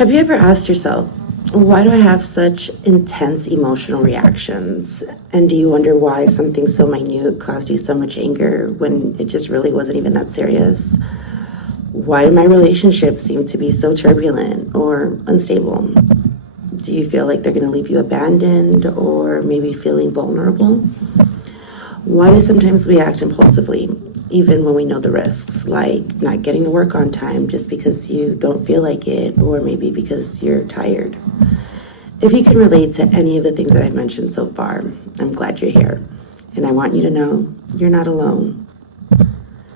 Have you ever asked yourself, why do I have such intense emotional reactions? And do you wonder why something so minute caused you so much anger when it just really wasn't even that serious? Why do my relationships seem to be so turbulent or unstable? Do you feel like they're going to leave you abandoned or maybe feeling vulnerable? Why do sometimes we act impulsively, even when we know the risks, like not getting to work on time just because you don't feel like it, or maybe because you're tired? If you can relate to any of the things that I've mentioned so far, I'm glad you're here. And I want you to know you're not alone.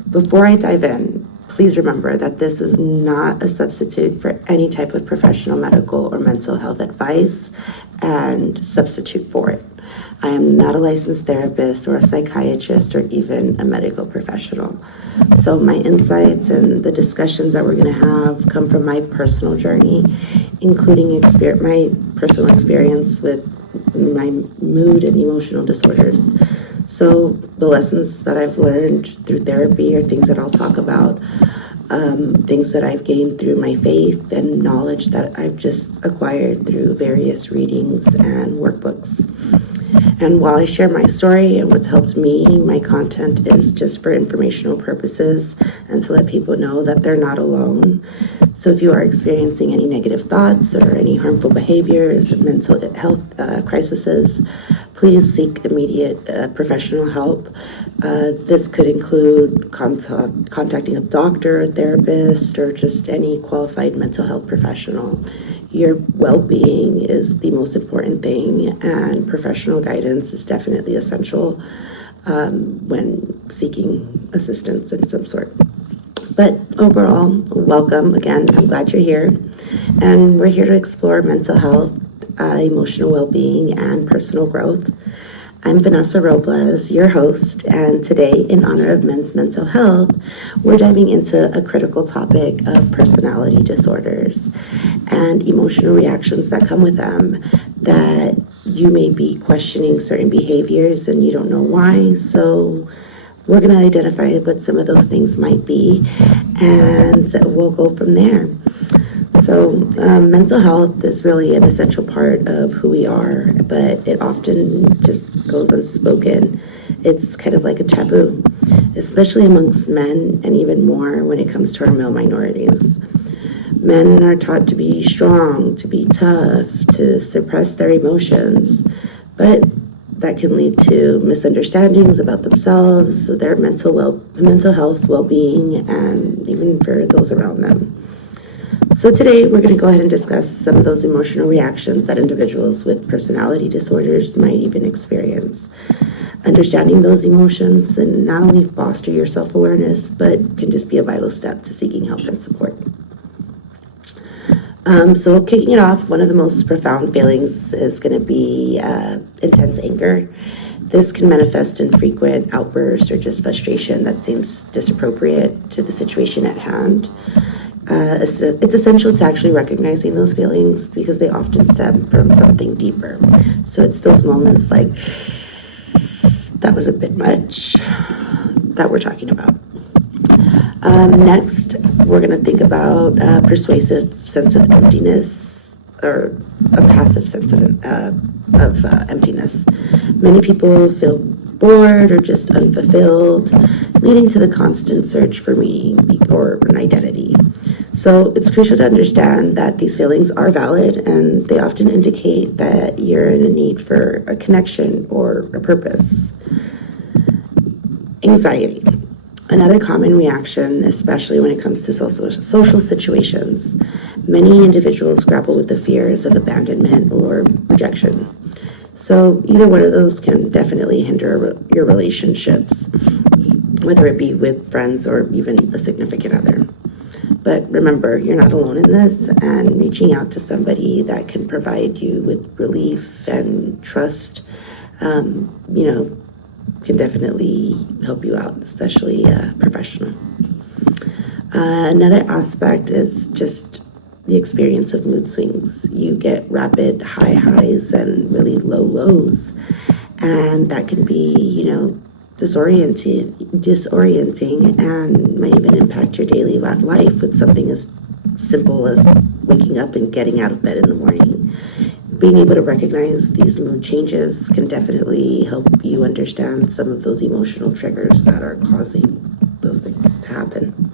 Before I dive in, please remember that this is not a substitute for any type of professional medical or mental health advice and substitute for it. I am not a licensed therapist or a psychiatrist or even a medical professional. So my insights and the discussions that we're going to have come from my personal journey, including my personal experience with my mood and emotional disorders. So the lessons that I've learned through therapy are things that I'll talk about, things that I've gained through my faith and knowledge that I've just acquired through various readings and workbooks. And while I share my story and what's helped me, my content is just for informational purposes and to let people know that they're not alone. So if you are experiencing any negative thoughts or any harmful behaviors or mental health crises, please seek immediate professional help. This could include contacting a doctor, a therapist, or just any qualified mental health professional. Your well-being is the most important thing, and professional guidance is definitely essential when seeking assistance in some sort. But overall, welcome again. I'm glad you're here. And we're here to explore mental health, emotional well-being, and personal growth. I'm Vanessa Robles, your host, and today, in honor of Men's Mental Health, we're diving into a critical topic of personality disorders and emotional reactions that come with them, that you may be questioning certain behaviors and you don't know why. So we're going to identify what some of those things might be, and we'll go from there. So mental health is really an essential part of who we are, but it often just goes unspoken. It's kind of like a taboo, especially amongst men, and even more when it comes to our male minorities. Men are taught to be strong, to be tough, to suppress their emotions, but that can lead to misunderstandings about themselves, their mental health, well-being, and even for those around them. So today we're going to go ahead and discuss some of those emotional reactions that individuals with personality disorders might even experience. Understanding those emotions and not only foster your self-awareness, but can just be a vital step to seeking help and support. So kicking it off, one of the most profound feelings is going to be intense anger. This can manifest in frequent outbursts or just frustration that seems disappropriate to the situation at hand. It's essential to actually recognizing those feelings because they often stem from something deeper. So it's those moments like, that was a bit much, that we're talking about. Next, we're going to think about a persuasive sense of emptiness, or a passive sense of emptiness. Many people feel bored or just unfulfilled, leading to the constant search for meaning or an identity. So it's crucial to understand that these feelings are valid, and they often indicate that you're in a need for a connection or a purpose. Anxiety. Another common reaction, especially when it comes to social situations. Many individuals grapple with the fears of abandonment or rejection. So either one of those can definitely hinder your relationships, whether it be with friends or even a significant other. But remember, you're not alone in this, and reaching out to somebody that can provide you with relief and trust, can definitely help you out, especially professional. Another aspect is just the experience of mood swings. You get rapid high highs and really low lows, and that can be, disorienting and might even impact your daily life with something as simple as waking up and getting out of bed in the morning. Being able to recognize these mood changes can definitely help you understand some of those emotional triggers that are causing those things to happen.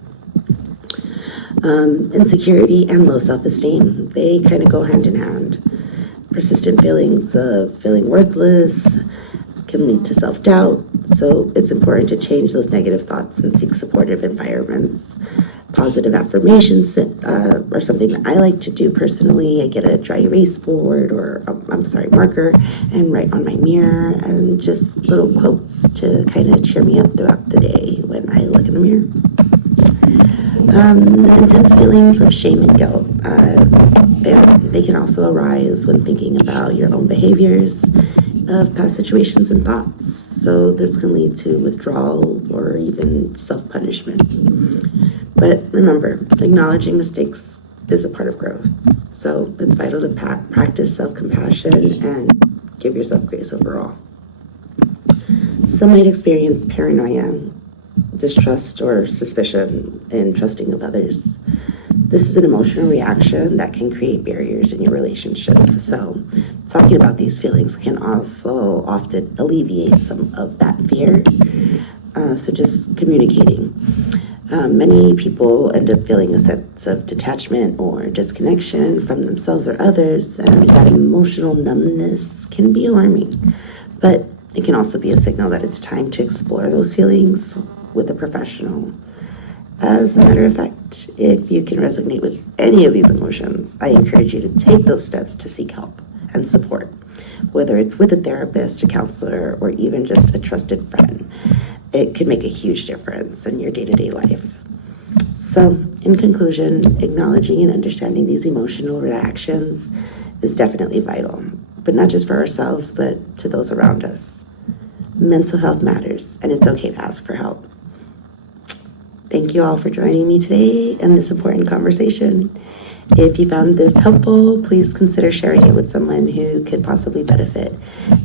Insecurity and low self-esteem, they kind of go hand in hand. Persistent feelings of feeling worthless can lead to self-doubt, so it's important to change those negative thoughts and seek supportive environments. Positive affirmations are something that I like to do personally. I get a dry erase board or marker and write on my mirror, and just little quotes to kind of cheer me up throughout the day when I look in the mirror. Intense feelings of shame and guilt. They can also arise when thinking about your own behaviors of past situations and thoughts. So this can lead to withdrawal or even self-punishment. But remember, acknowledging mistakes is a part of growth. So it's vital to practice self-compassion and give yourself grace overall. Some might experience paranoia, distrust, or suspicion in trusting of others. This is an emotional reaction that can create barriers in your relationships. So talking about these feelings can also often alleviate some of that fear. So just communicating. Many people end up feeling a sense of detachment or disconnection from themselves or others, and that emotional numbness can be alarming. But it can also be a signal that it's time to explore those feelings with a professional. As a matter of fact, if you can resonate with any of these emotions, I encourage you to take those steps to seek help and support, whether it's with a therapist, a counselor, or even just a trusted friend. It can make a huge difference in your day-to-day life. So, in conclusion, acknowledging and understanding these emotional reactions is definitely vital, but not just for ourselves, but to those around us. Mental health matters, and it's okay to ask for help. Thank you all for joining me today in this important conversation. If you found this helpful, please consider sharing it with someone who could possibly benefit.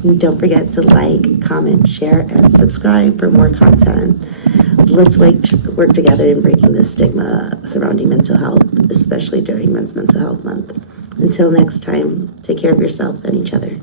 And don't forget to like, comment, share, and subscribe for more content. Let's work together in breaking the stigma surrounding mental health, especially during Men's Mental Health Month. Until next time, take care of yourself and each other.